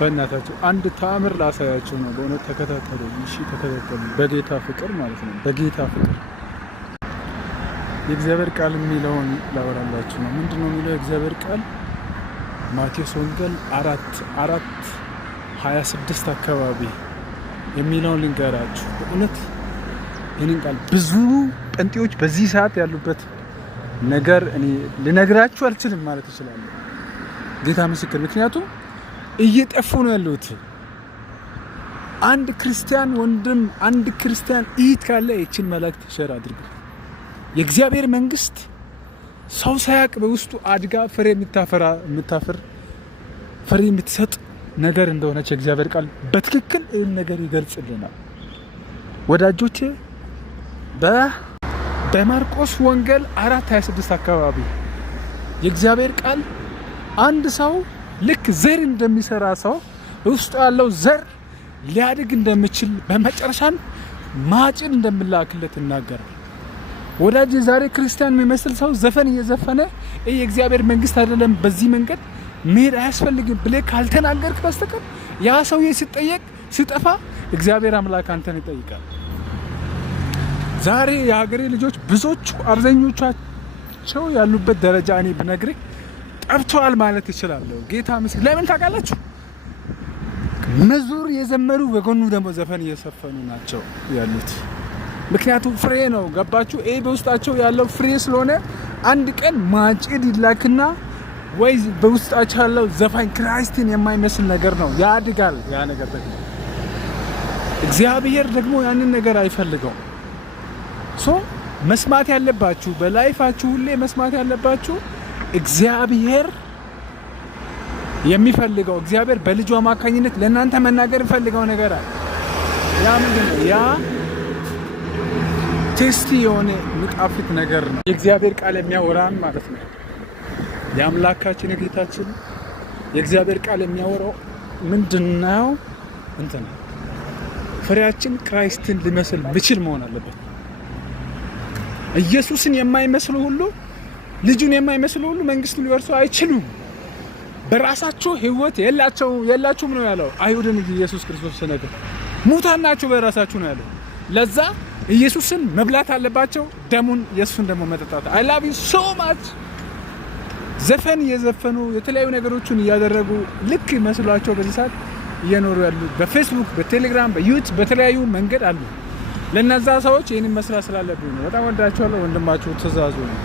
በእናታችሁ አንድ ተአምር ላሳያችሁ ነው። በእውነት ተከታተሉ። እሺ ተከታተሉ። በጌታ ፍቅር ማለት ነው። በጌታ ፍቅር የእግዚአብሔር ቃል የሚለውን ላወራላችሁ ነው። ምንድነው የሚለው የእግዚአብሔር ቃል? ማቴዎስ ወንጌል 4:26 አካባቢ የሚለውን ልንገራችሁ። በእውነት ይህንን ቃል ብዙ ጴንጤዎች በዚህ ሰዓት ያሉበት ነገር እኔ ልነግራችሁ አልችልም ማለት እችላለሁ። ጌታ ምስክር። ምክንያቱም እየጠፉ ነው ያሉት። አንድ ክርስቲያን ወንድም፣ አንድ ክርስቲያን እህት ካለ ይችን መልእክት ሼር አድርጉ። የእግዚአብሔር መንግስት ሰው ሳያቅ በውስጡ አድጋ ፍሬ የምታፈር ፍሬ የምትሰጥ ነገር እንደሆነች የእግዚአብሔር ቃል በትክክል ይህን ነገር ይገልጽልናል። ወዳጆቼ በማርቆስ ወንጌል 4:26 አካባቢ የእግዚአብሔር ቃል አንድ ሰው ልክ ዘር እንደሚሰራ ሰው ውስጡ ያለው ዘር ሊያድግ እንደሚችል በመጨረሻም ማጭድ እንደምላክለት ይናገራል። ወዳጅ ዛሬ ክርስቲያን የሚመስል ሰው ዘፈን እየዘፈነ የእግዚአብሔር መንግስት አይደለም በዚህ መንገድ መሄድ አያስፈልግም ብለህ ካልተናገርክ በስተቀር ያ ሰውዬ ሲጠየቅ ሲጠፋ እግዚአብሔር አምላክ አንተን ይጠይቃል። ዛሬ የሀገሬ ልጆች ብዙዎቹ አብዛኞቻቸው ያሉበት ደረጃ እኔ ብነግርህ ጠብተዋል ማለት ይችላለሁ። ጌታ ምስክር። ለምን ታውቃላችሁ? መዝሙር የዘመሩ በጎኑ ደግሞ ዘፈን እየሰፈኑ ናቸው ያሉት። ምክንያቱም ፍሬ ነው። ገባችሁ? ይሄ በውስጣቸው ያለው ፍሬ ስለሆነ አንድ ቀን ማጭድ ይላክና ወይ በውስጣቸው ያለው ዘፋኝ ክራይስትን የማይመስል ነገር ነው ያድጋል። ያ ነገር ደግሞ እግዚአብሔር ደግሞ ያንን ነገር አይፈልገው። መስማት ያለባችሁ በላይፋችሁ ሁሌ መስማት ያለባችሁ እግዚአብሔር የሚፈልገው እግዚአብሔር በልጁ አማካኝነት ለእናንተ መናገር የሚፈልገው ነገር አለ። ያ ምንድነው? ያ ቴስቲ የሆነ ምጣፍጥ ነገር ነው። የእግዚአብሔር ቃል የሚያወራን ማለት ነው። የአምላካችን የጌታችን የእግዚአብሔር ቃል የሚያወራው ምንድነው? እንትን ፍሬያችን ክራይስትን ሊመስል ብችል መሆን አለበት። ኢየሱስን የማይመስሉ ሁሉ ልጁን የማይመስሉ ሁሉ መንግስቱን ሊወርሱ አይችሉም። በራሳቸው ህይወት የላቸውም ነው ያለው። አይሁድን ኢየሱስ ክርስቶስ ነገር ሙታን ናቸው በራሳቸው ነው ያለው። ለዛ ኢየሱስን መብላት አለባቸው፣ ደሙን ኢየሱስን ደግሞ መጠጣት። አይ ላቭ ዩ ሶ ማች። ዘፈን እየዘፈኑ የተለያዩ ነገሮችን እያደረጉ ልክ መስሏቸው በዚህ ሰዓት እየኖሩ ያሉ በፌስቡክ፣ በቴሌግራም፣ በዩቲዩብ በተለያዩ መንገድ አሉ። ለነዛ ሰዎች ይሄንን መስራት ስላለብኝ ነው። በጣም ወዳችኋለሁ። ወንድማችሁ ትእዛዙ ነው።